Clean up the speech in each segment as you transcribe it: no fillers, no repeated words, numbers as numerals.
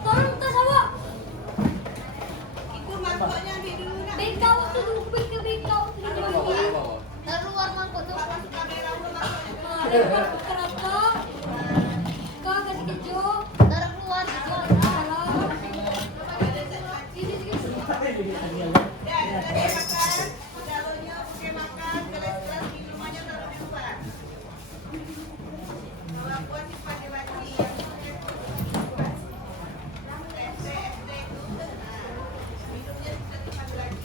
Tolong tas awak. Ikut mangkoknya ambil dulu nak. Bengkau tu bengkau tu lagi. Keluar mangkok tu. Masuk kamera dulu mangkoknya. Lempar ke kereta. Kau kasih kejuk. Taruh keluar gitu. Salah. Dah, tadi makan. Daunnya pakai makan, gelas-gelas minumannya taruh di luar. Kalau buat simpan di laci. SD itu, minumnya kita simpan di laci.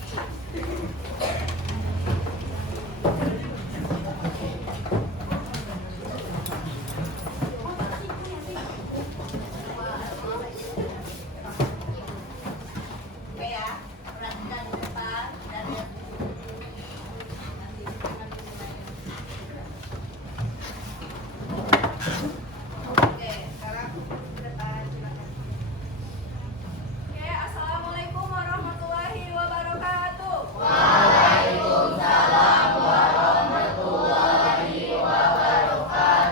Oke ya, perhatikan di depan dan lihat. Oke, sekarang ke depan silakan. Oke, assalamualaikum warahmatullahi wabarakatuh.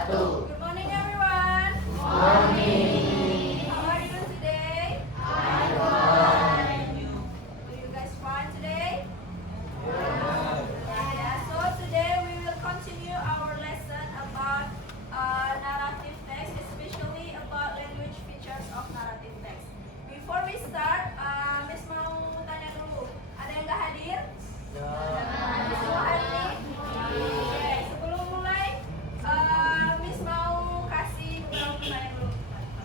Good morning, everyone. Morning. How are you doing today? Were you guys fine today? Yeah. So today we will continue our lesson about narrative text, especially about language features of narrative text. Before we start, Miss mau tanya dulu, ada yang nggak hadir? Ada semua hari ini? Oke, sebelum mulai, Miss mau kasih beberapa pertanyaan dulu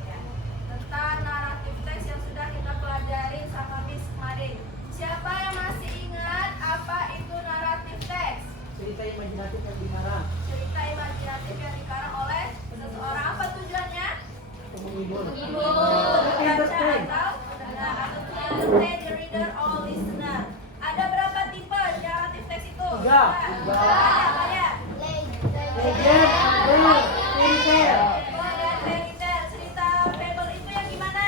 ya, tentang narrative text yang sudah kita pelajarin sama Miss kemarin. Siapa yang masih ingat apa itu narrative text? Cerita imajinatif yang dikarang Cerita imajinatif yang dikarang oleh seseorang. Apa tujuannya? menghibur. Membaca atau mendengar atau to entertain the reader or listener. Ada berapa tipe narrative text itu? Tiga. Banyak. Legend, novel, fairy tale, Fairy tale. Cerita fable itu yang gimana?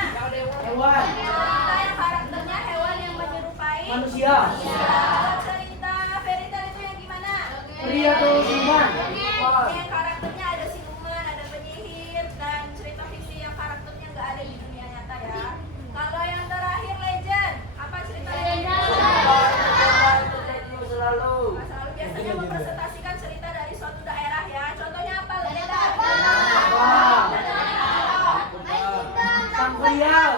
hewan, Cerita yang karakternya hewan yang menyerupai manusia, Kalau cerita fairy tale itu yang gimana? peri atau siluman, Yang karakternya ada siluman, ada penyihir, dan cerita fiksi yang karakternya nggak ada di dunia nyata ya. Kalau yang terakhir legend, apa cerita legend? selalu. Masa lalu biasanya mempresentasikan cerita dari suatu daerah ya. Contohnya apa legenda? Sang Kuriang,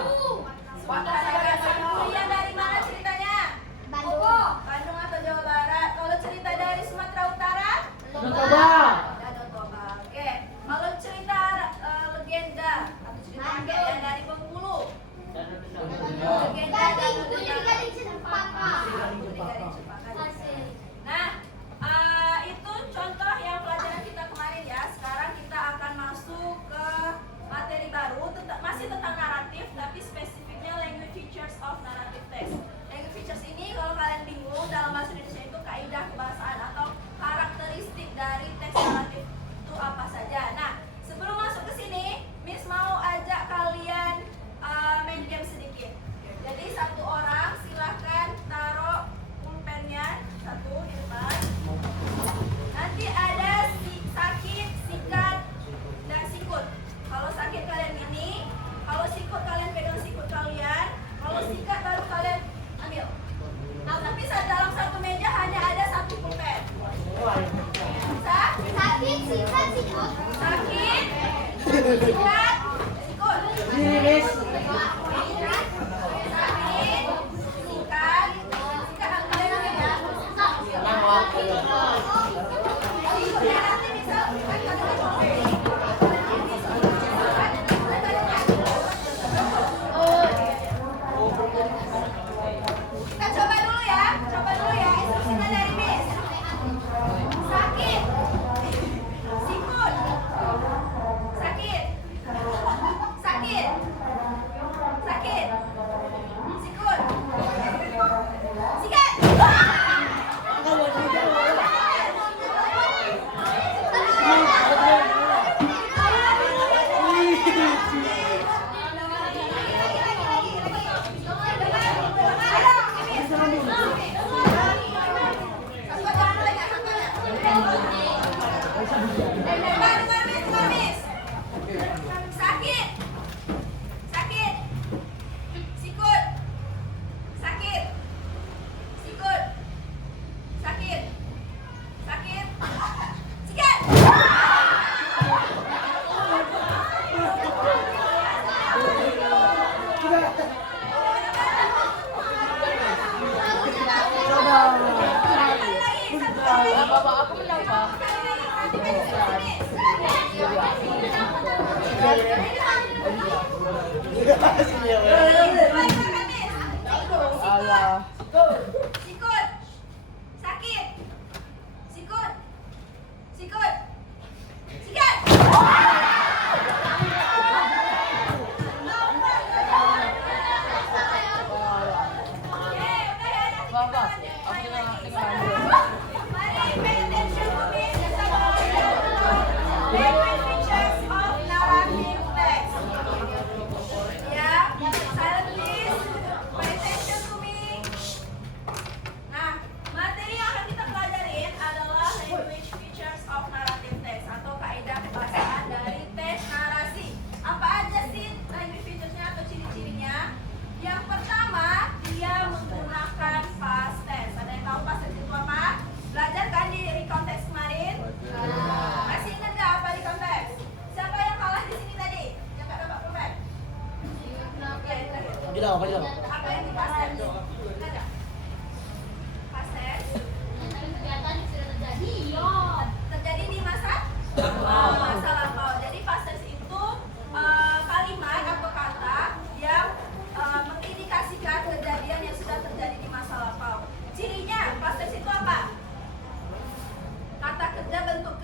Kemudian dari mana ceritanya? Bandung atau Jawa Barat. Kalau cerita dari Sumatera Utara? Toba, Danau Toba. Oke. Kalau cerita legenda atau cerita kakek yang dari Bengkulu. Legenda Danau Toba. Nah, itu contoh yang pelajaran kita kemarin ya. Sekarang kita akan masuk ke materi baru, masih tentang naratif, tapi spesifiknya language features of narrative text. Language features ini kalau kalian bingung, dalam bahasa Indonesia itu kaidah kebahasaan atau karakteristik dari teks naratif itu apa saja. Nah, sebelum masuk ke sini, Miss mau ajak kalian main game sedikit. Jadi satu orang silahkan taruh pulpennya satu di depan. Nanti ada sakit, sikat, dan sikut. Kalau sakit kalian gini, kalau sikut kalian pegang sikut kalian, kalau sikat baru kalian ambil. Nah, tapi dalam satu meja hanya ada satu pulpen. Bisa? Sakit, sikat, sikut. Sakit, sikat, sikut. ini Miss. Sikat, sikat, sikat kalian ambil ya. Sikutnya nanti bisa kita coba dulu ya instruksinya dari Miss. Sakit, sikut, sakit, sakit, Bapak aku menang, Pak. Alah. Sikut. Sakit. Sikut. Sikut. Sikut. Bapak, aku tinggal Mari pay attention to me. Language features of narrative text. Ya, silent please. Pay attention to me. Nah, materi yang akan kita pelajarin adalah language features of narrative text atau kaidah kebahasaan dari teks narasi. Apa aja sih language features-nya atau ciri-cirinya? Yang pertama, dia menggunakan past tense. Ada yang tahu past tense itu apa? Belajar kan di recount text kemarin? Masih ingat nggak apa recount text? Siapa yang kalah di sini tadi? Yang nggak dapat profet? Gila, apa gila? Apa yang di past tense? Ingat nggak? Past tense terjadi di masa lampau. Jadi past tense itu kalimat atau kata yang mengindikasikan kejadian yang sudah terjadi di masa lampau. Cirinya past tense itu apa? Kata kerja bentuk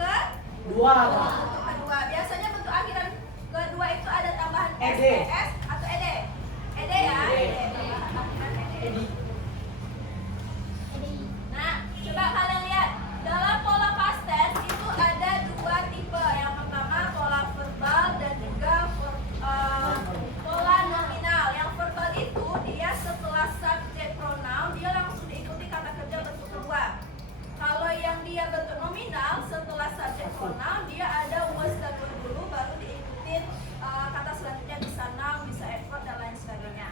Dua. bentuk kedua. Biasanya bentuk akhiran kedua itu ada tambahan Ed. STS atau ed. Ed ya. Tambahan ed. Nah, coba kalian lihat dalam pola past tense itu ada dua tipe. Yang pertama pola verbal dan juga pola nominal. Yang verbal itu dia setelah subject pronoun dia langsung diikuti kata kerja bentuk kedua. Kalau yang dia bentuk nominal setelah subject pronoun dia ada was dan were dulu baru diikutin kata selanjutnya bisa noun, bisa adverb dan lain sebagainya.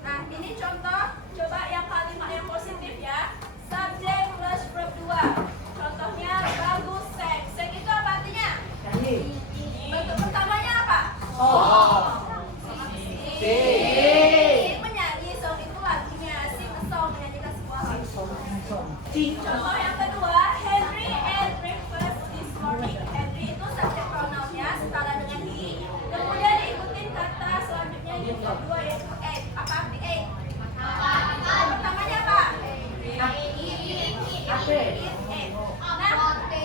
Nah, ini contoh coba yang kalimat yang positif ya. Subject plus verb 2. Contohnya bagus sing. Sing itu apa artinya? Nyanyi. Bentuk pertamanya apa? Sing. Sing menyanyi, song itu lagunya. Sing a song menyanyikan sebuah lagu. Sing. Contoh yang kedua, Henry ate breakfast this morning. Henry itu subject pronounnya setara dengan he. Kemudian diikutin kata selanjutnya yang kedua yaitu ate. Apa arti ate? Bentuk pertamanya apa? Ate.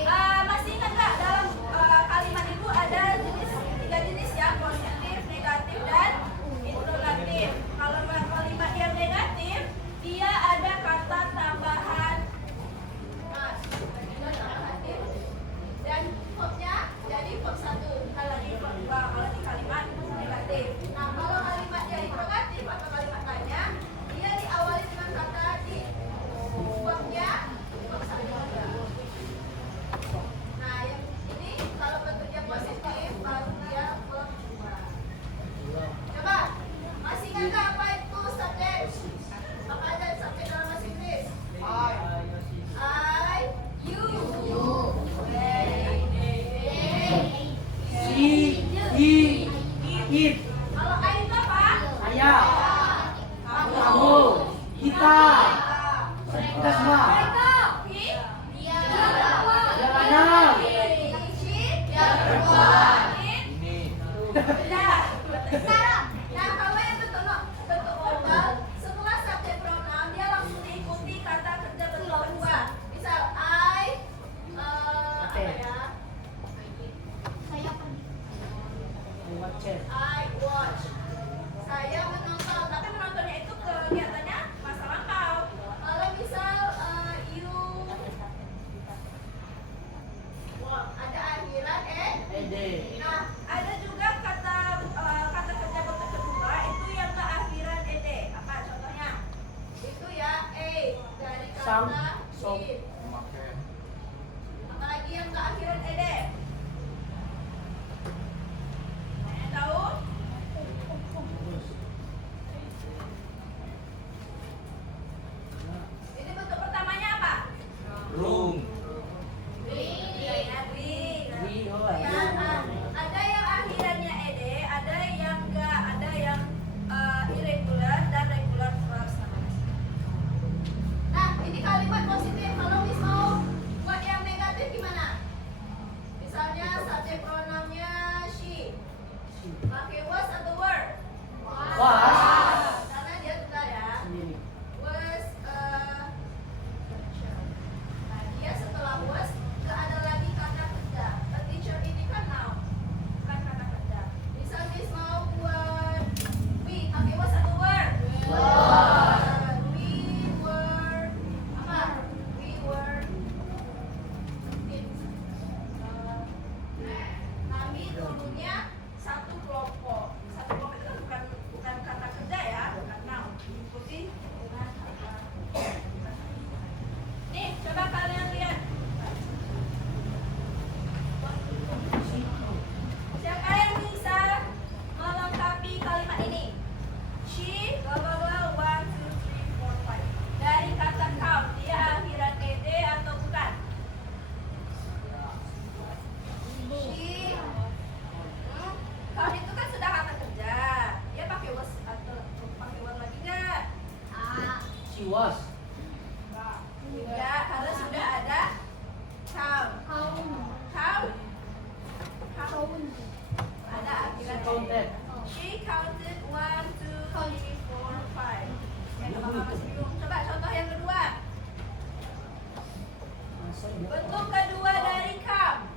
Nah, masih ingat nggak dalam kalimat itu ada tiga jenis ya, positif, negatif, dan interrogatif. Kalau kalimat yang negatif, dia ada kata tambahan dan verbnya jadi verb 1, bukan lagi verb 2 kalau di kalimat negatif. Nah, kalau kalimat yang interrogatif atau kalimat tanya, dia diawali dengan kata di. Verbnya verb 1 juga. Nah, yang ini kalau bentuknya positif baru dia verb 2. Bentuk kedua dari come.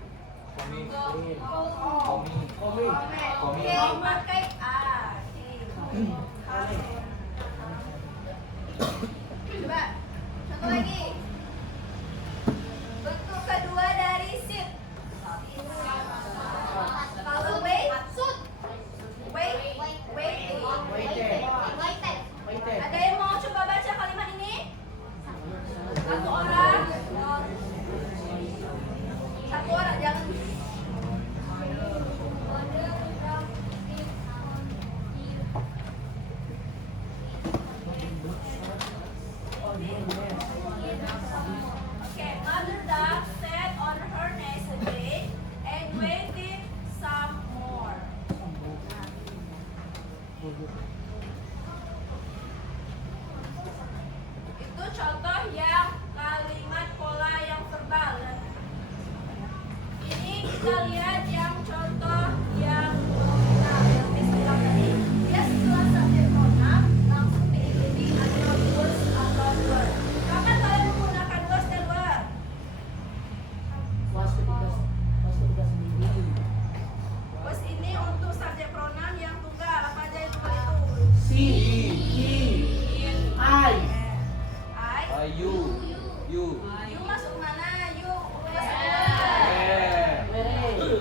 Komi. Oke, pakai a. Coba, contoh lagi. Bentuk kedua dari sit. Kalau wait, waiting. Ada yang mau coba baca kalimat ini? Satu orang. Satu orang, jangan. Okay, Mother Duck sat on her nest a day and waited some more. Itu contoh yang kalimat pola yang verbal. Ini kita lihat yang contoh yang nominal yang Miss bilang tadi. Dia setelah subject pronoun langsung diikuti adverb words atau verb. Kapan kalian menggunakan words dan verb? Was ketika sendiri. Words ini untuk subject pronoun yang tunggal. Apa aja yang tunggal itu? Si, he, I. I. You. You masuk mana? You masuk Where?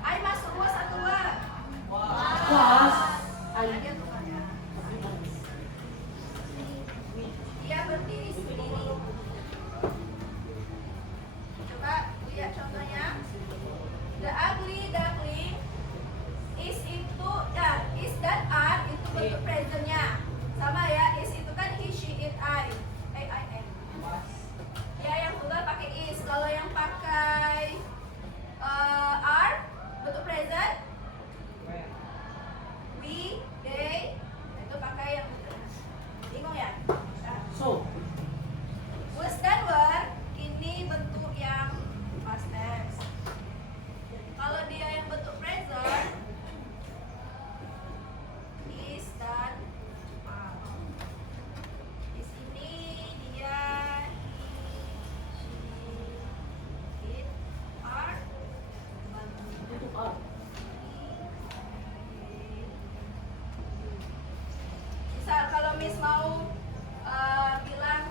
I masuk was atau word? Was. Ada dia tunggalnya. Dia berdiri sendiri. Coba lihat contohnya. The ugly duckling is itu dan is dan are itu bentuk presentnya. Sama ya, is itu kan he, she, it, I. I am. Ya yang tunggal pakai is. Kalau yang pakai are bentuk present we, they itu pakai yang bingung ya? Nah, So. was dan were ini bentuk yang past tense. Kalau dia yang bentuk present is dan are. Di sini dia he, she, it, are. Untuk up. Misal kalau Miss mau bilang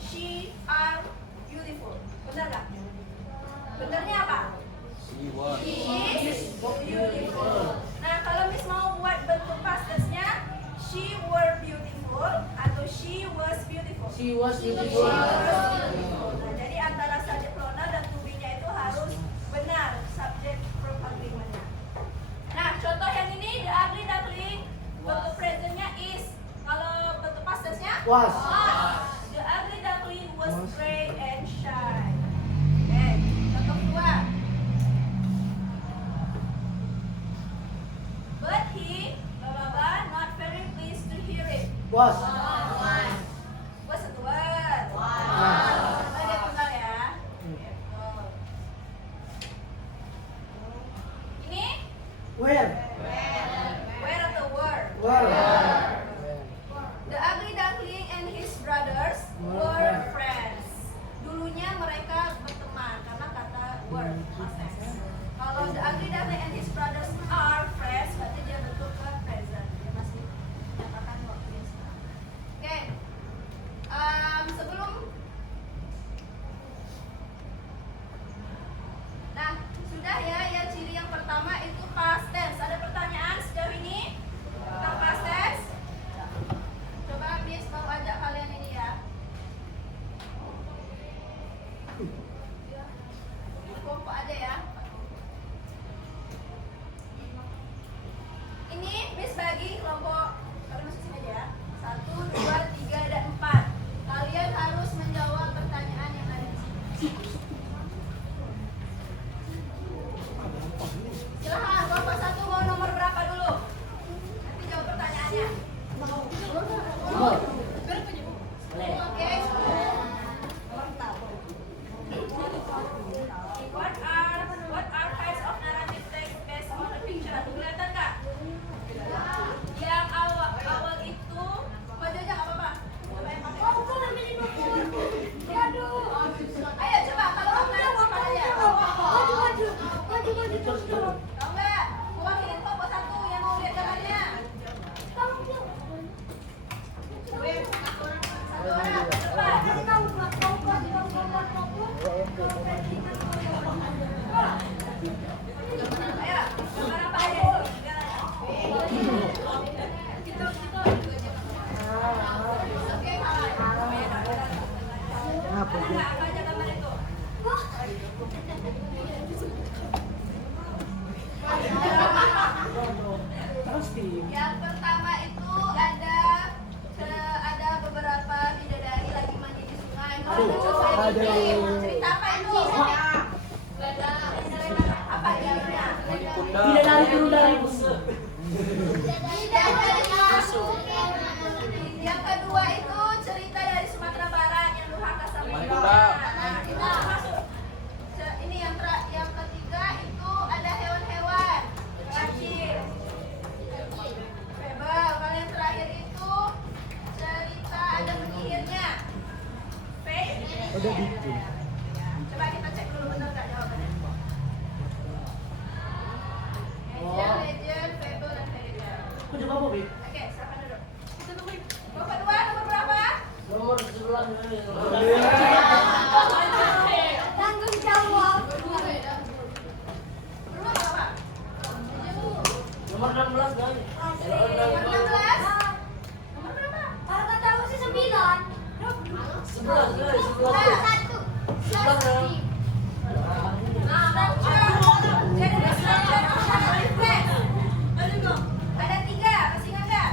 she are beautiful, benar nggak? Benernya apa? She was. She is beautiful. Nah kalau Miss mau buat bentuk past tense-nya she were beautiful atau she was beautiful. She was She beautiful. was beautiful. Nah, jadi antara subject pronoun dan to be-nya itu harus benar subject verb agreement-nya. Nah contoh yang ini the ugly duckling bentuk present-nya is. Kalau bentuk past tense-nya Was. The ugly duckling was gray and shy. Oke, contoh kedua. But he, blah blah blah, not very pleased to hear it. Was. Was satu word. Coba dia tunggal ya. Ini Where? where atau were? Where? The ugly duckling and his brothers were friends. Dulunya mereka berteman karena kata were past tense. Kalau the ugly duckling and his brothers are friends, berarti dia bentuk ke present. Dia masih menyatakan waktu yang sekarang. Oke. Sebelum Nah, sudah ya yang ciri yang pertama itu past tense. Ada pertanyaan sejauh ini tentang past tense? Coba Miss mau ajak kalian ini ya. nggak? Apa aja gambar itu? Terus Tim. Yang pertama itu ada beberapa bidadari lagi mandi di sungai. Kalau ada cowok yang Aduh. cerita apa itu? Apa judulnya? Tidak dari turun dari musuh. Yang kedua itu cerita dari Sumatera Barat yang durhaka sama Mari, ibunya. Bunda. Nah, kita masuk. Ini yang ketiga itu ada hewan-hewan. Terakhir. Febel. Kalau yang terakhir itu cerita ada penyihirnya. Udah bikin. Coba kita cek dulu benar nggak jawabannya. Legend, fable, dan fairy tale. Kau coba apa, Bib? Oke, silakan duduk. Bapak dua, nomor berapa? Nomor 11. Tanggung jawab. Berapa, Bapak? Nomor 16 kan? Nomor 16. Nomor berapa? Kalau kata aku sih 9. 11 guys, 11. Satu. 11 kan? Ada 3, masih ingat nggak?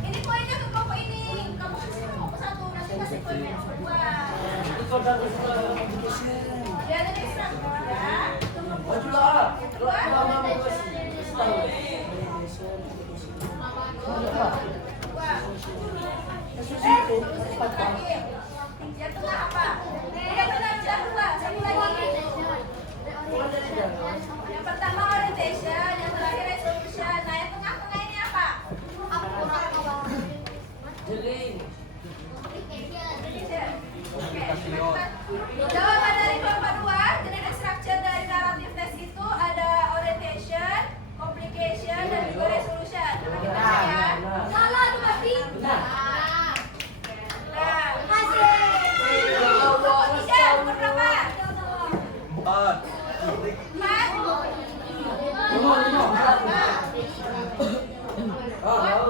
Ini poinnya ke kelompok ini. Kamu kasih kelompok 1, nanti kasih poin yang nomor 2. Ikut dan ikut. Dia ada diserang ya. Majulah. Kedua. Dua. Terakhir. Yang tengah apa? Udah benar, sudah 2. Satu lagi. Yang pertama orientation, yang terakhir resolution. Nah, yang tengah-tengah ini apa? Jeling. Oke. Jawaban dari kelompok 2, genetic structure dari narrative test itu ada orientation, complication, dan juga resolution. Coba kita cek ya. Salah tuh pasti. Nah, Hasil. tiga, nomor berapa? 4. 4.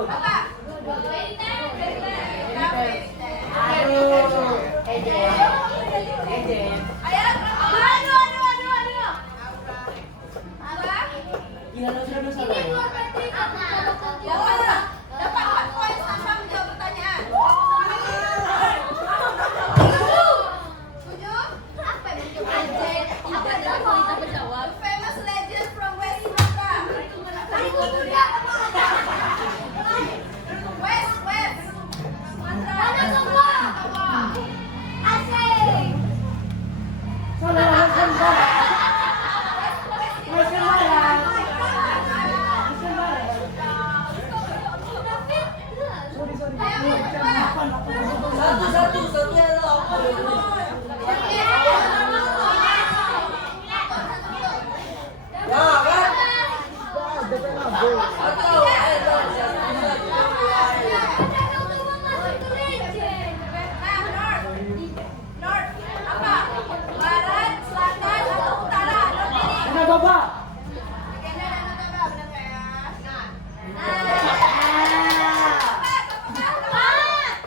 Bapak. Aduh. Ayo, aduh. Dua. Gila, sudah salah. Yang mana? Dapat 4 poin tanpa menjawab pertanyaan. 7. Apa yang menjawab? Apa yang menjawab? Famous legend from West Sumatra. West. Sumatra. Mana semua? Asik. Salah, salah. Masih marah. Satu ya lo. Ya kan? Atau North. Apa? Barat, selatan, atau utara? North ini. Ada Bapak. Legenda dan Notaba, benar nggak ya?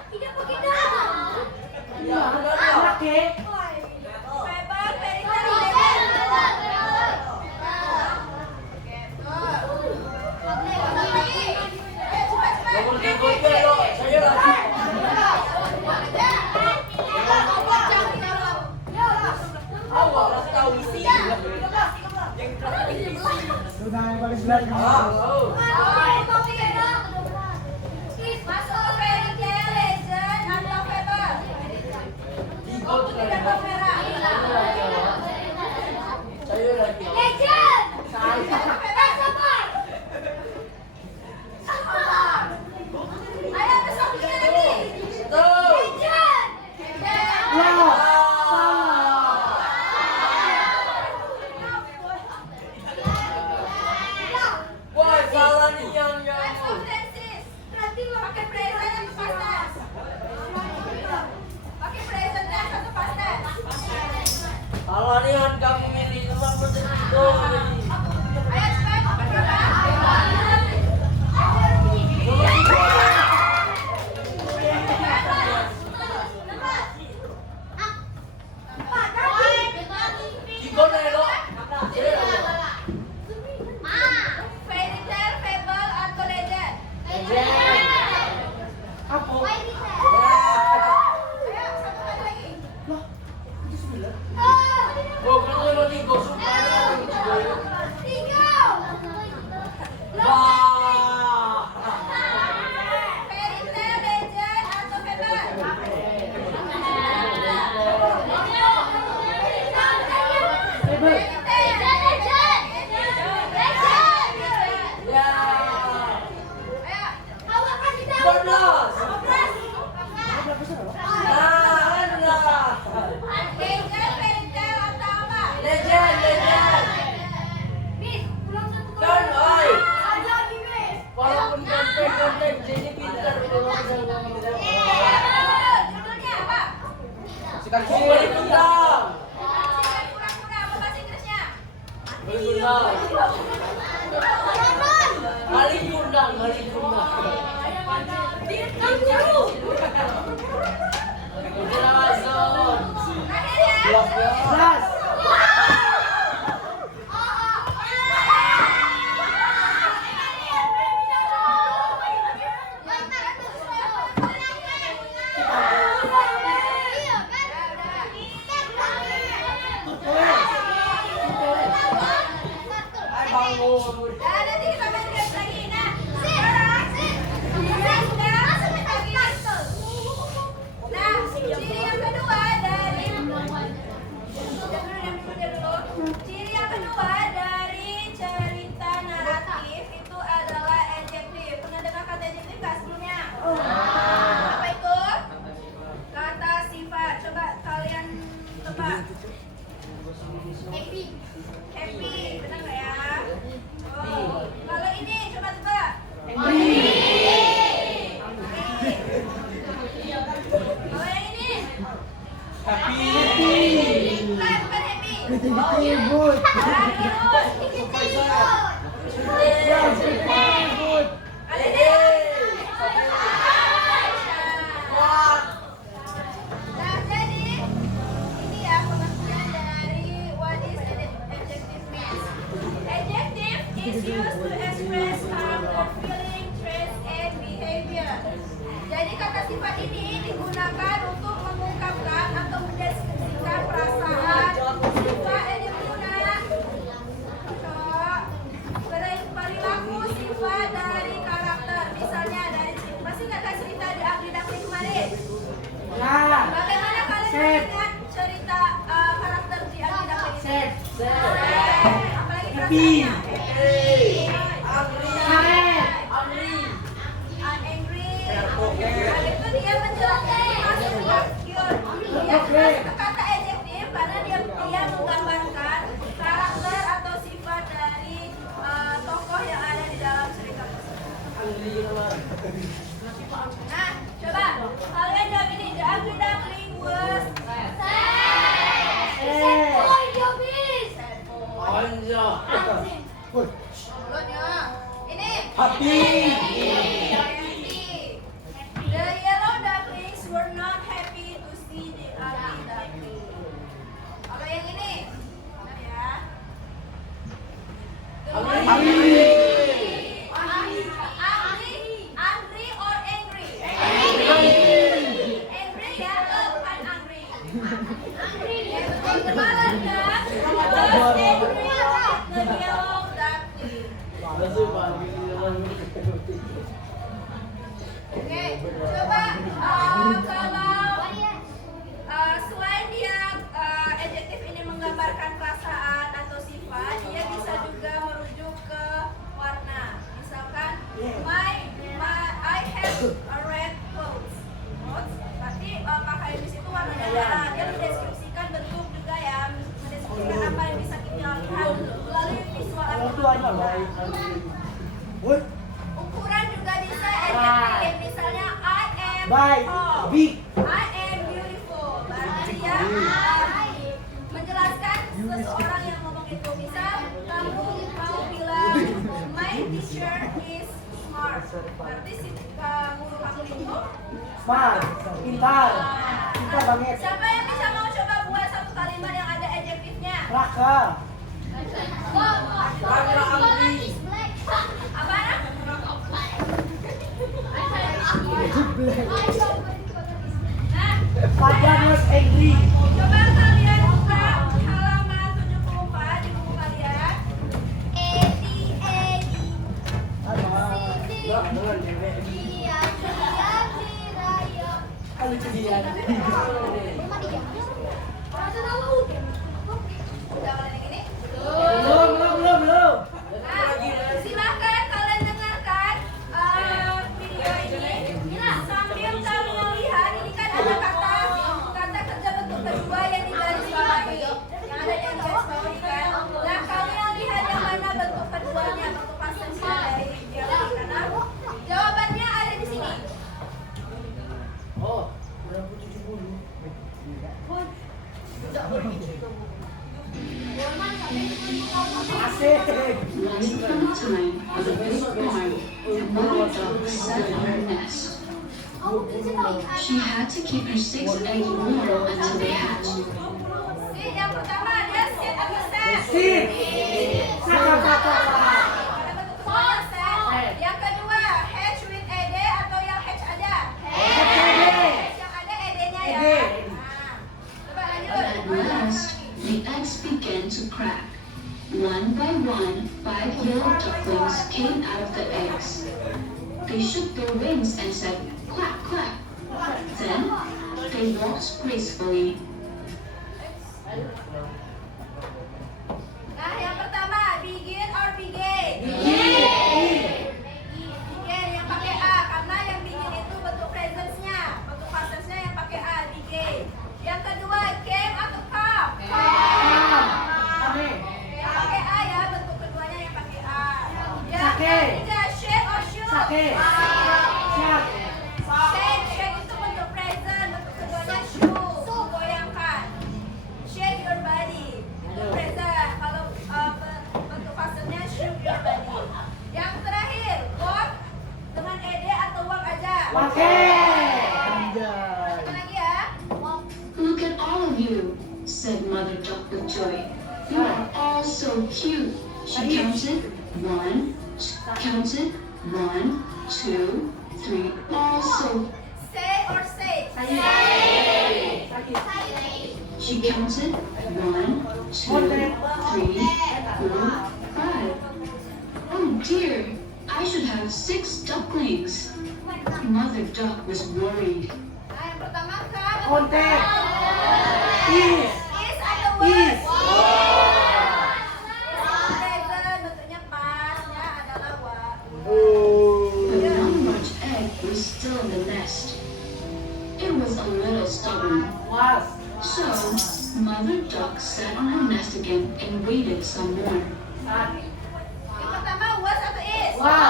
Tidak begitu. Iya, anak kek. Fable, fairy tale, legend. Oke, lagi. Cepat. nomor 3 lo. Saya lagi. Awak tahu isi. Sudah yang paling benar. Oh. Masuk ke fairy tale, legend, atau fable? Untuk tidak kamera. Saya lagi. Legend. Sabar. Ayo, besok bikin lagi. Tuh. Legend. Wah, salah. Wah, salah. Judulnya apa? Sikat balik undang. Sikat kura-kura, apa bahasa Inggrisnya? Balik undang. Balik undang, balik undang. Bintang guru. Udah masuk. Terakhir ya. Blok ya. Ras. Bangun. Nah, nanti kita main game lagi. Nah, sekarang kita sudah bagi. Nah, ciri yang kedua dari ciri yang kedua dari cerita naratif itu adalah adjektif. Pernah dengar kata adjektif nggak sebelumnya? Apa itu? Kata sifat. Coba kalian tebak. Happy, benar nggak ya? Oh, kalau ini coba tebak. Kalau yang ini? Happy. Bukan happy. Ribut. Ribut. Kali ini? Nah, jadi ini ya pengertian dari what is adjective means. Adjective is used to express character, feeling, traits, and behavior. Jadi kata sifat ini digunakan untuk mengungkapkan atau mendeskripsikan perasaan, sifat yang dimana perilaku sifat dari karakter. Misalnya dari masih nggak ada cerita di Agri Dakli kemarin? Ya. Bagaimana kalian Sep. ingat cerita karakter di Agri Dakli ini? Sep. Apalagi Happy. perasaannya? Angry. Angry. Oke. Habis itu dia menjelaskan masuk ke insecure. Dia masuk ke kata adjektif karena dia menggambarkan karakter atau sifat dari tokoh yang ada di dalam cerita tersebut. Angry naman. Nah, coba kalian jawab ini. The Ugly Duckling was sad boy, Jobis. Sad boy. Anja. Mulutnya. Ini. Happy. Happy. The yellow ducklings were not happy to see the ugly duckling. Kalau yang ini, benar ya? Angry. Angry or angry? Angry ya, bukan angry. Ya, betul. The mother duck was angry at the yellow duckling. Masuk pagi. Oke, coba kalau selain dia adjektif ini menggambarkan perasaan atau sifat, dia bisa juga merujuk ke warna. Misalkan, I have a red clothes. Berarti pakaian di situ warnanya merah. Dia mendeskripsikan bentuk juga ya, mendeskripsikan apa yang bisa kita lihat melalui visual atau ukuran juga bisa adjektif. Misalnya I am tall, Big. I am beautiful. Berarti dia menjelaskan seseorang yang ngomong itu. Misal kamu mau bilang my teacher is smart. Berarti si guru kamu itu Smart. Pintar. Pintar banget. siapa yang bisa mau coba buat satu kalimat yang ada adjektifnya? Raka. Apa nak? Nah, Fajar was angry. coba kalian buka halaman 74 di buku kalian. Udah kalian yang ini? Belum. Nah, silakan kalian dengarkan video ini sambil kalian lihat. Ini kan ada kata kerja bentuk kedua yang digarisbawahi, yang ada yang digarisbawahi kan. Nah, kalian lihat yang mana bentuk keduanya, bentuk pasannya dari dialog di kanan. Jawabannya ada di sini. She had to keep her 6 eggs warm until they hatched. Sit yang pertama dia sit atau stand? Sit. Saka. Yang kedua, hatch with ED atau yang hatch aja? Yang ada ED-nya ya. ED. Coba At lanjut. last, the eggs began to crack. One by one, 5 yellow ducklings came out of the eggs. They shook their wings and said, quack, quack. Then, they walked gracefully. Nah, yang pertama, begin or begin? Begin yang pakai A, karena yang begin itu bentuk presence-nya, bentuk past-nya yang pakai A, begin. Yang kedua, came atau come? Yang pakai A ya, bentuk keduanya yang pakai A. Yang ketiga, shake or shoot? Shake itu bentuk present, bentuk keduanya shoot, goyangkan. Shake your body, itu present. Kalau bentuk past-nya shoot your body. Yang terakhir, walk dengan ED atau walk aja? Satu lagi ya. Look at all of you, said Mother Duck with joy. You are all so cute. She counted 1, 2, 3, all so. Say or say? She counted 1, 2, 3, 4, 5. Oh dear, I should have 6 ducklings. Mother Duck was worried. Nah, yang pertama kan? Konten. Is atau was? Present, bentuknya pasnya adalah was. But one large egg was still in the nest. It was a little stubborn. So, Mother Duck sat on her nest again and waited some more. Yang pertama was atau is? Wow.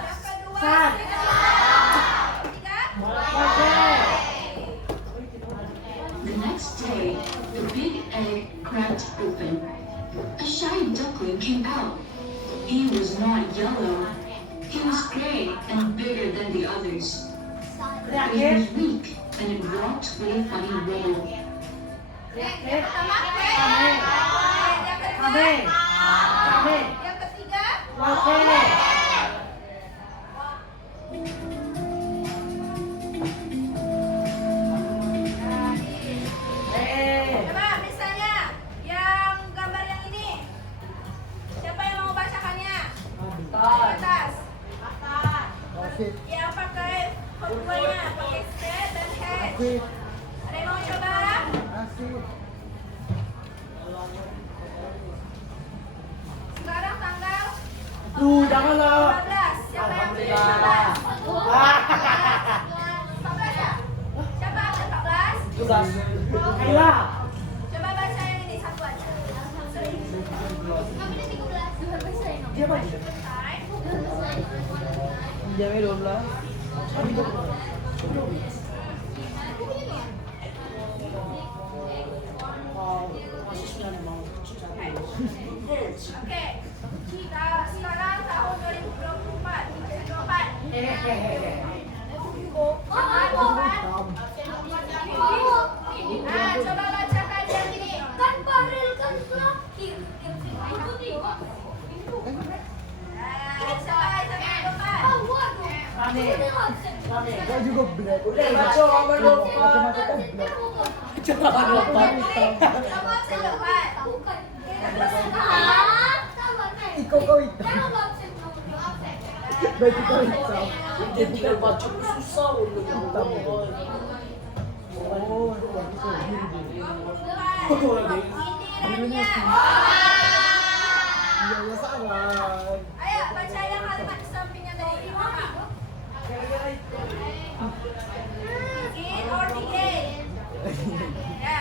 Yang kedua Sat. is atau ketiga? The next day, the big egg cracked open. A shy duckling came out. He was not yellow. He was gray and bigger than the others. But he was weak and it walked with a funny wobble. Yang pertama yang kedua? Yang ketiga? Coba misalnya yang gambar yang ini, siapa yang mau bacakannya? Di atas. Yang pakai keduanya, pakai set dan hatch. Ada yang mau coba? Sekarang tanggal Janganlah. 15. Siapa yang pilih 15? 14 ya? Siapa angkat 14? Kayla. Coba baca yang ini satu aja. Dia apa? Jamnya 12. Oke. Sekarang tahun 2024. Nah, coba bacakan yang ini. Kan Farel kan terakhir. Nah, siapa yang depan? Kau juga benar. Udah baca nomor 24. Coba nomor 24. Kamu absen depan. Ikaw itu. Baju kau itu. Dia tinggal baca susah loh. Oh, Gilirannya. iya ya sama. Ayo baca yang kalimat di sampingnya tadi. Begin or begin? Ya.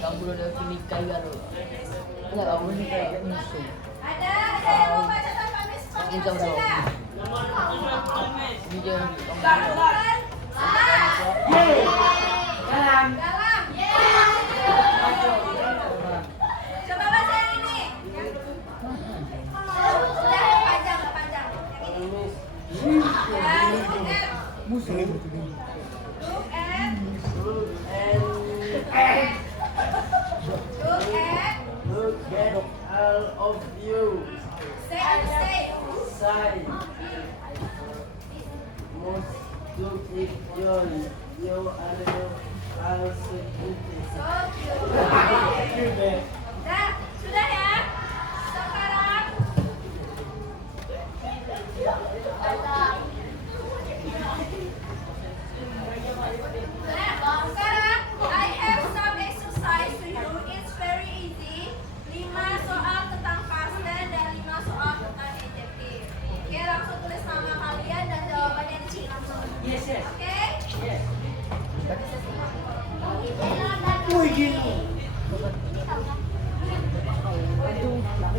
Kamu udah nikah ya lo. Enggak, kamu nikah ya musuh. Ada yang mau baca tanpa miss pakai Jauh, jauh. maksudnya? Ini dia. Bukan. Yeay. Dalam. Dalam. Musuh. Look at. Look at. all of you. Say understand. Say. Most look it joy. You are also beauty. So cute. Nah, sudah ya. Sekarang sekarang I have some exercise to you. It's very easy. 5 soal tentang past tense dan 5 soal tentang adjective. Oke, langsung tulis nama kalian dan jawabannya di sini. Yes, yes. Oke? Yes. Wih gini.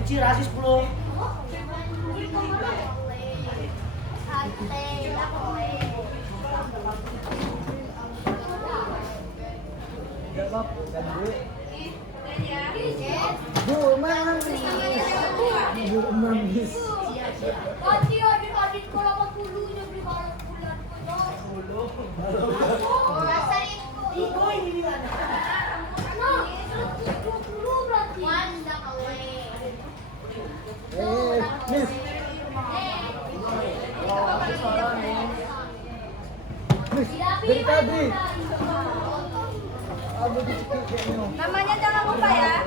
Kecil rasis bro. Nih, dan ya. Bu manis. Bu manis. Tadi adik-adik kalau mau dulu udah beli balon bulan. Rasain Iko ini di mana? dulu berarti. Wanda kawe. Miss. Miss, dari tadi. Kamu dicekik kayaknya. Namanya jangan lupa ya.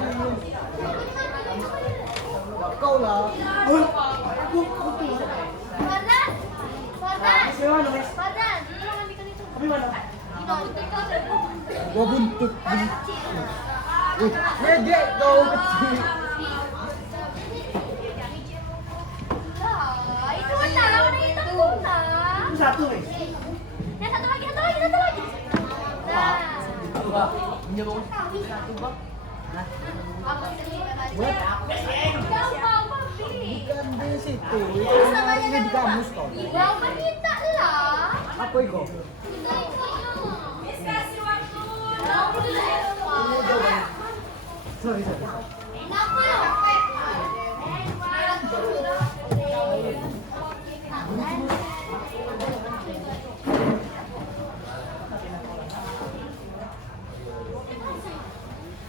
Kau lah. Fardan. Fardan. Miss, mana Miss? Fardan. Tolong ambilkan itu. Kami mana? Itu. Gua buntut. Wih, ngedek kau kecil. Lah, itu tahu nih itu guna. Itu satu Miss. Yang satu lagi. Nah. Bang, pinjam aku satu bang. Aku sendiri Buat gampang papi. bukan di situ. Itu namanya di kamus kau. Gampang kita lah. Apa itu? Kita itu. Miss kasih waktu. Sorry. Kenapa ya?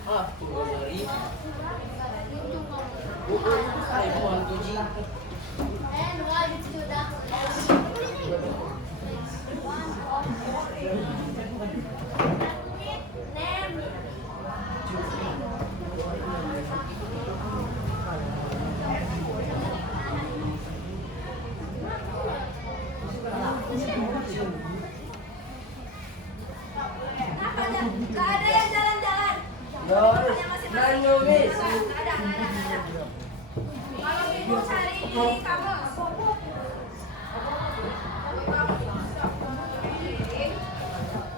Aku dari iPhone 7. Gak ada yang jalan-jalan. Terus, nanya Miss. Nggak ada. Kalau ibu cari di kamus.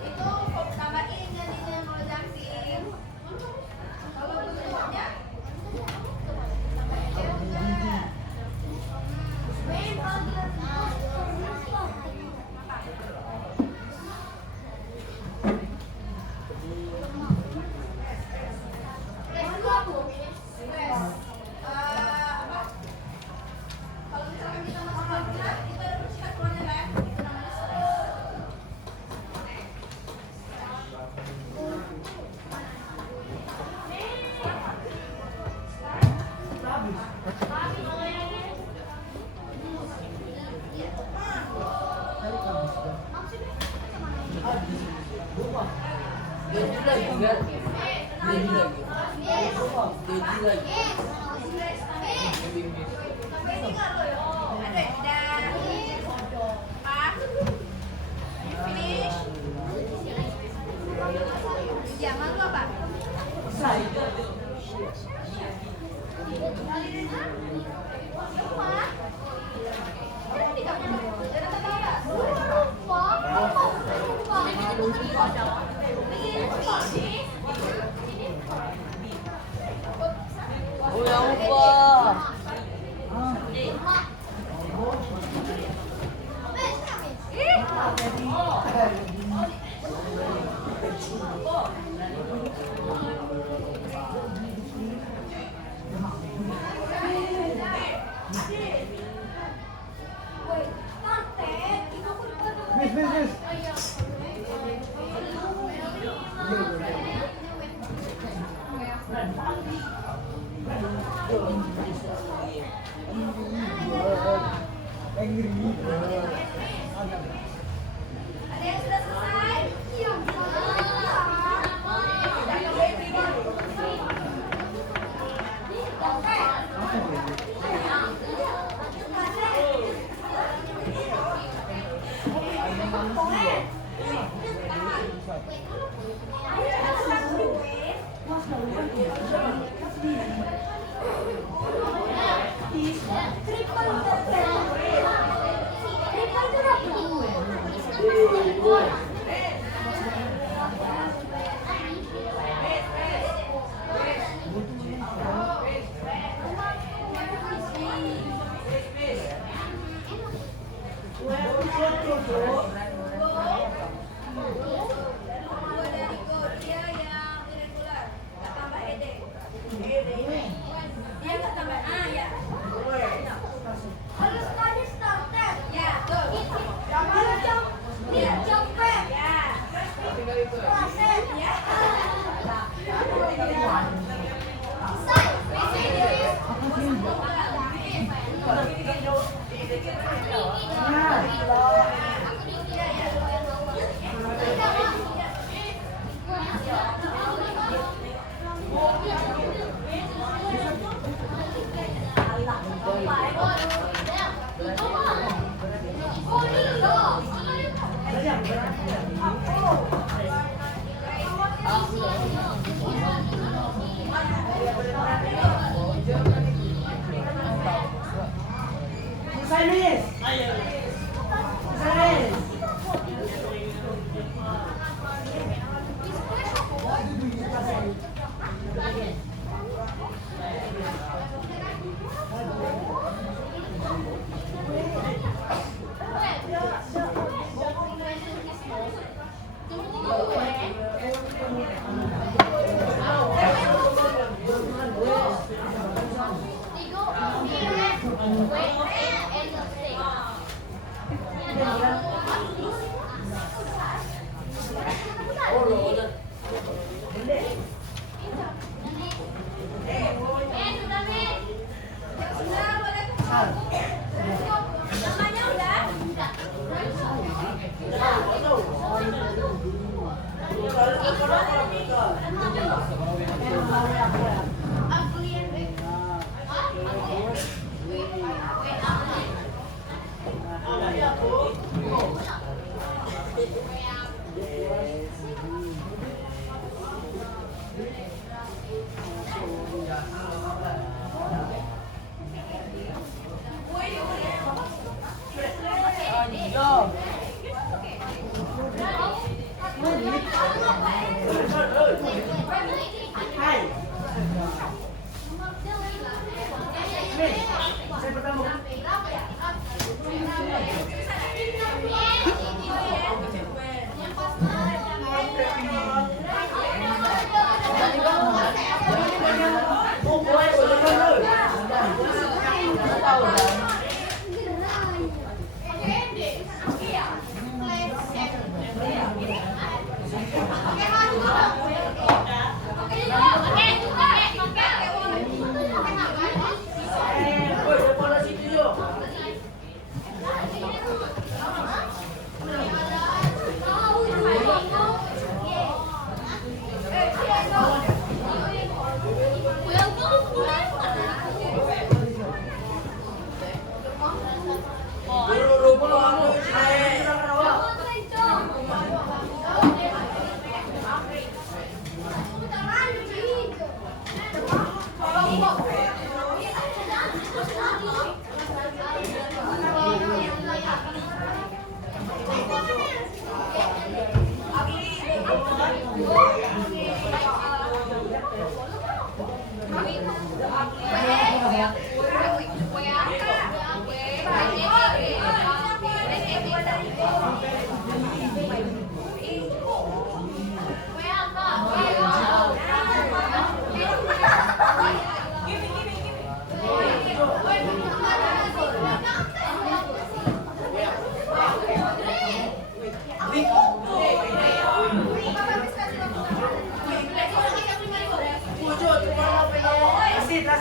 Itu tambahin jadinya kalau jangkrik. Kalau bentuknya apa? Kalau misalkan kita masuk bangunan, itu ada persikat keluarnya kan? Itu namanya stress. Gaji lagi kan? Gaji lagi. Gaji lagi. Ini nggak lo ya? Ada dan apa? Finish. Jangan lu apa? Oh ya lupa. Miss.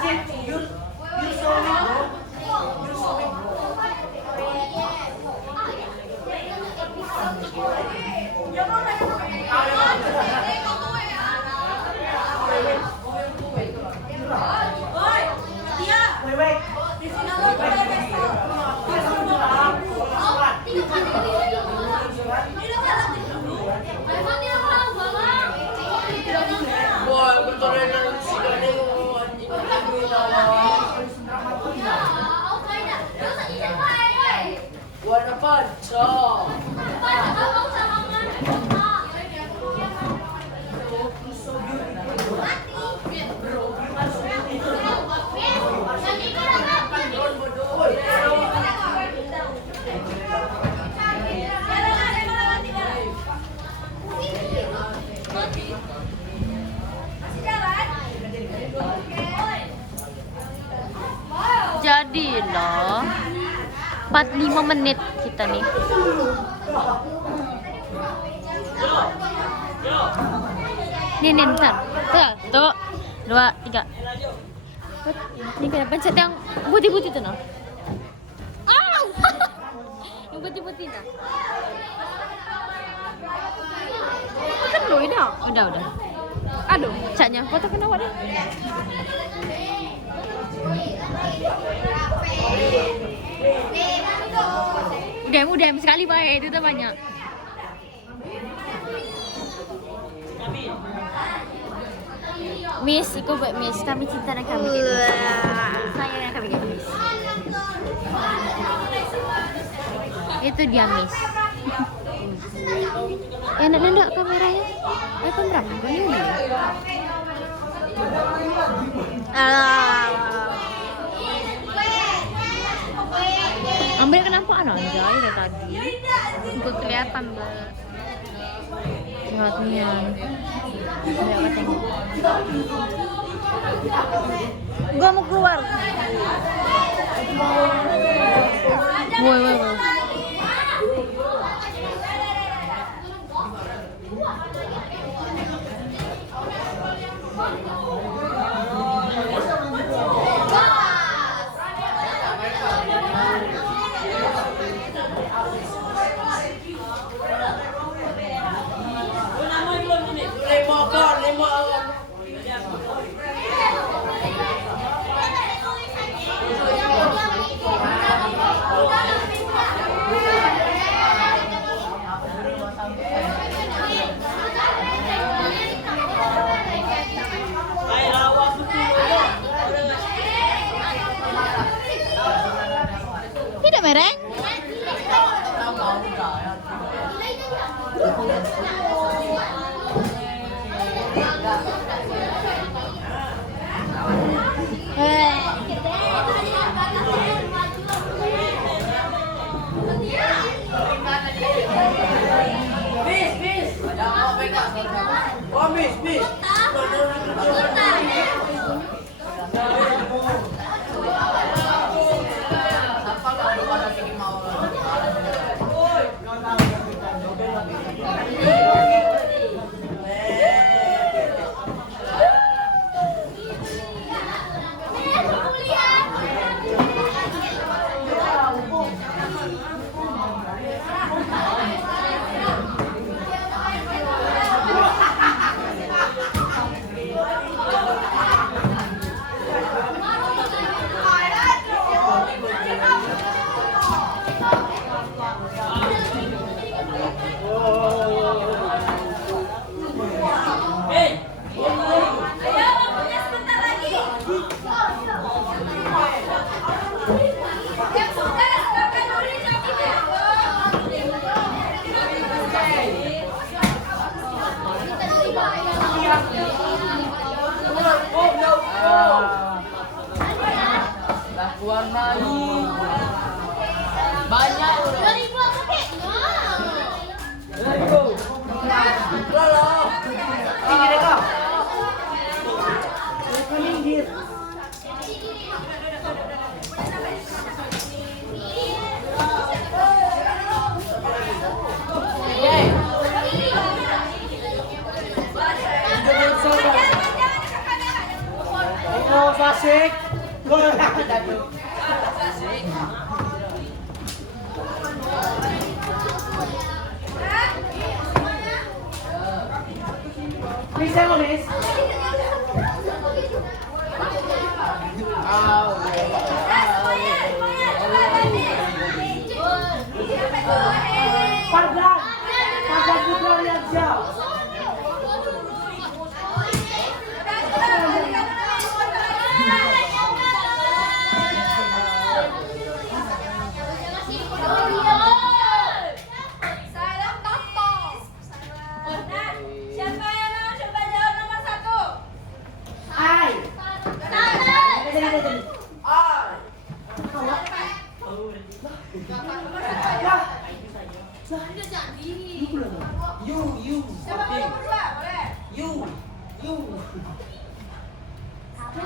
it. You're so weak, bro. You're so weak, bro. Hoy, Tia. Wait. Boy, betul na sila na yung anjing na ginawa. Wala pa, cha. Jadi loh 45 menit kita nih. Nih bentar. Tuh, 2, 3. Ini kena pencet yang putih-putih tuh noh. Ah! Yang putih-putih nah. Kan lo udah. Aduh, catnya foto kena wadah. Udah sekali baik itu tuh banyak. Miss, ikut buat Miss. Kami cinta dan kami sayang dan kami Miss. Itu dia Miss. Enak enggak kameranya? iPhone berapa? Ini. Ambil kenapa anjay dari tadi? Untuk kelihatan Mbak. Lihatnya. Lihat tengok. Gua mau keluar. Woi. Tidak mereng? Bis. Warnai banyak udah. Asik. Gol. Dado. Bisa mo, Miss? Paglag! Paglag putra lihat siya! Siapa yang mau coba jawab nomor 1? Ay! You. Coba nomor 2, boleh? You. Nomor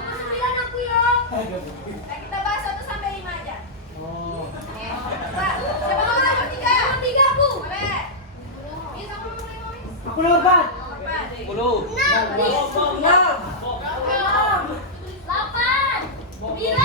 9 aku ya. Nah, kita bahas 1 sampai 5 aja. Oh. Oke. Coba nomor 3. Nomor 3 aku. Boleh. Ini sama nomor 5, Miss. Aku nomor 4. Nomor 4. 10.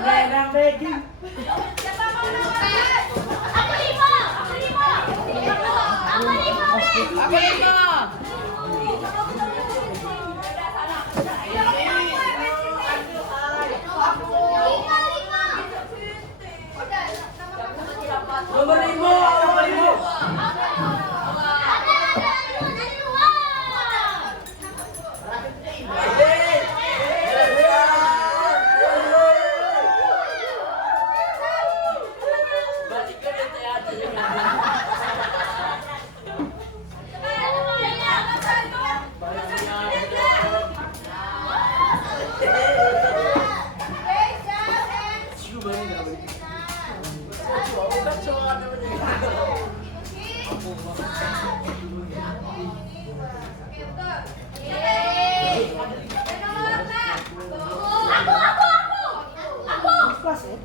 Wen. Ang begging. Siapa mau nomor 4? Aku 5. Aku 5. Aku 5. Nomor 5. Pas eh.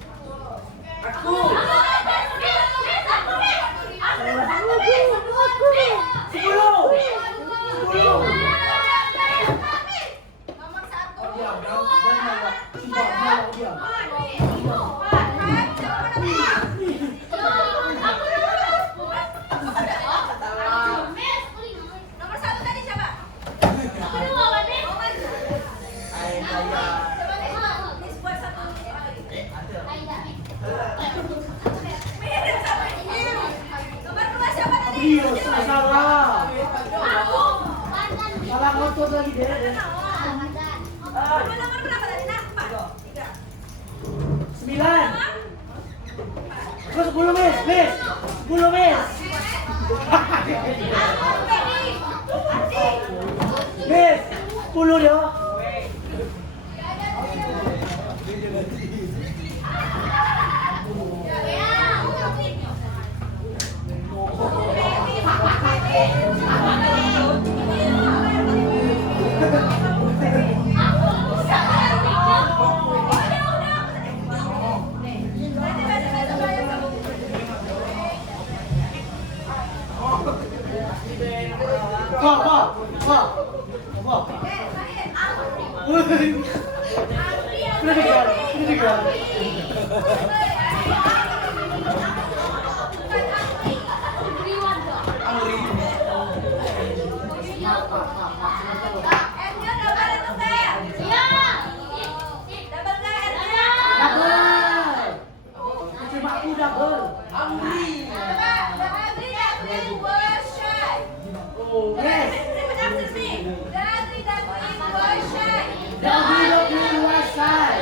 Nomor 1 tadi siapa? Miss buat 1 lagi. Mirip sama ini. Nomor 2 siapa tadi? Iya, salah. Salah ngotot lagi deh. Nomor berapa tadi? Nah, 4. 3. 9. Terus 10, Miss. 10, Miss. Miss, 10 dia. Wah. Ini juga. R-nya double itu enggak? Double enggak R-nya? Cuma aku double. Coba, the Adri was shy. Yes. Repeat after me. The Adri was shy. WWE was shy.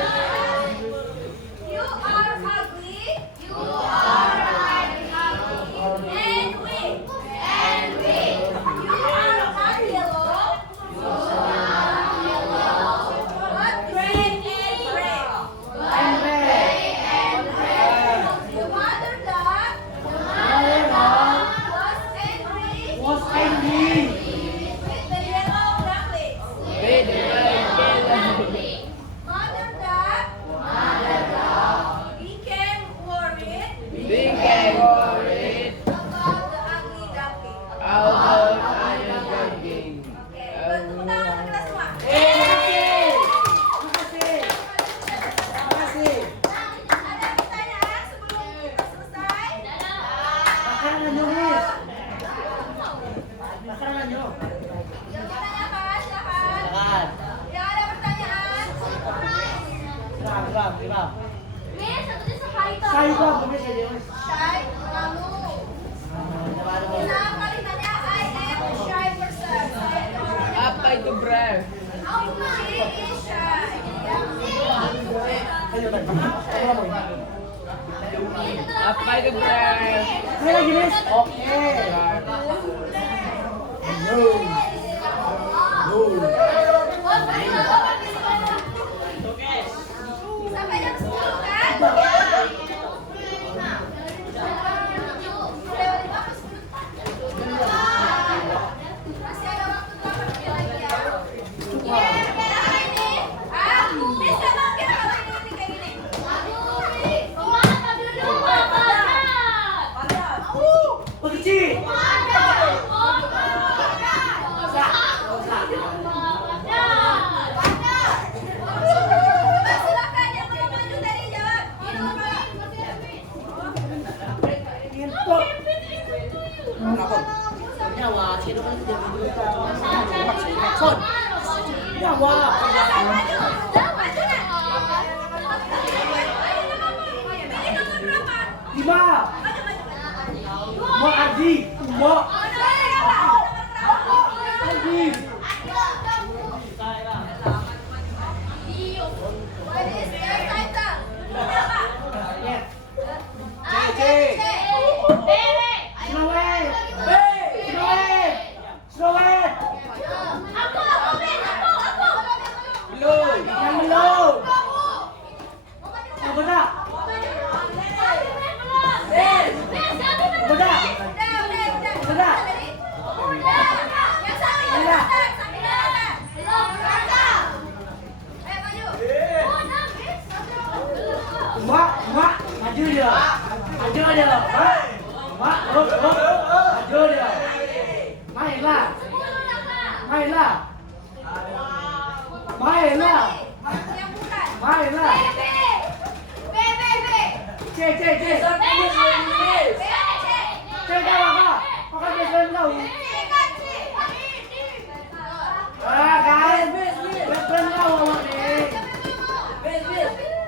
Shy ba? Muna siya din. Shy, lalu. Nah, kalimatnya I am a shy person. Saya orang yang Apa itu bro? She is shy. Ayo tadi. Apa itu bro? Saya lagi Miss. Oke. No. No. Sampai jam 10 kan? Masih ada waktu 8 menit lagi ya. Bisa mungkin kalau ini kayak gini. Kecil. Silakan yang belum maju tadi jawab. Nyawa, sino kan tidak Son. Nyawa. Lima. Mo Adi. Mo. Adi. Slowet. Slowet. Slowet. Belum. Yang belum. Apa dah? Apa dah? Mak, maju dia. Maju dia. Mak, maju dia. Mainlah. Mainlah. Mainlah. Mainlah. C. C dah apa? Pakai besen kau. Ah, kan. Besen kau awak ni.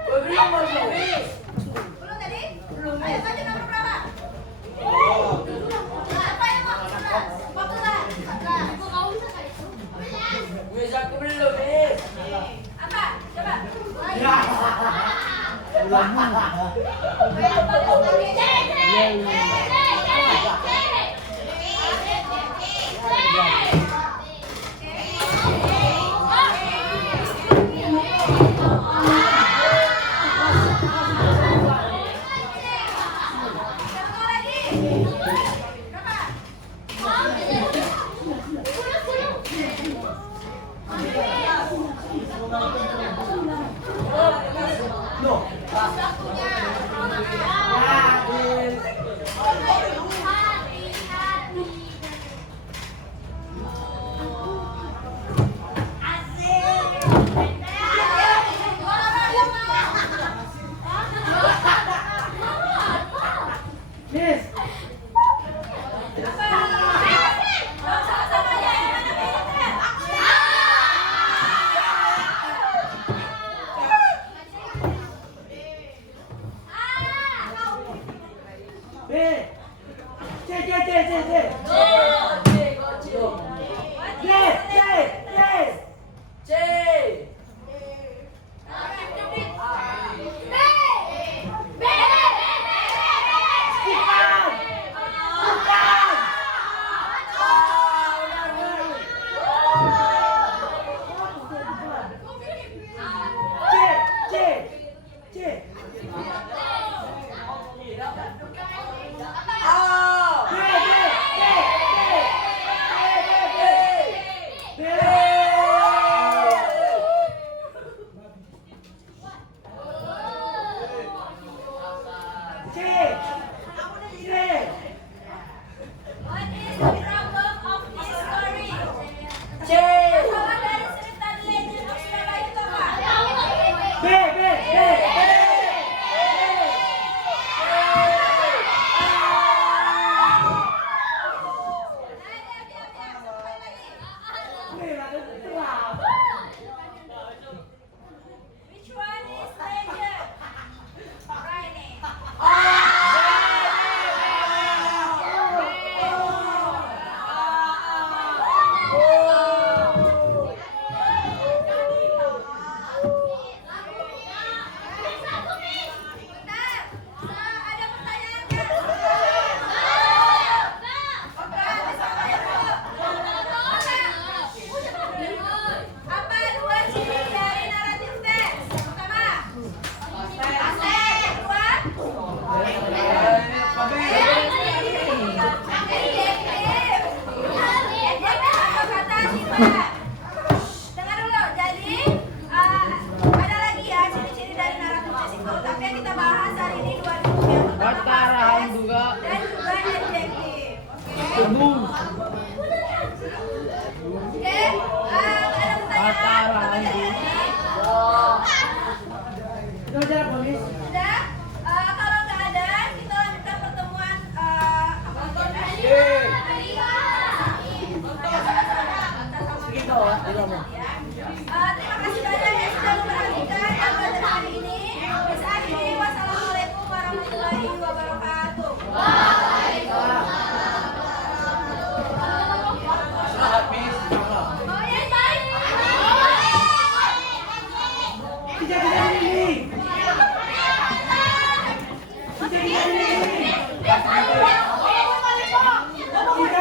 Belum maju. Belum tadi? Belum. Ayo maju nomor berapa? Apa yang mau? 14. Wes aku belum, Miss. Apa? Coba. Ya. No. Miss. B. C. Dengar dulu. Jadi ada lagi ya ciri-ciri dari narrative itu. Tapi yang kita bahas hari ini dua cukup yang pertama Matarahan past juga. dan juga adjective. Oke. Tegun. Oke. Ada pertanyaan untuk materi hari ini? Itu aja polis. Sudah? Kalau nggak ada, kita lanjutkan pertemuan apa lagi? Gitu lah, di ngomong. Terima kasih banyak yang sudah memperhatikan pelajaran hari ini. Bisa akhiri. Wassalamualaikum warahmatullahi wabarakatuh. Tidak ini.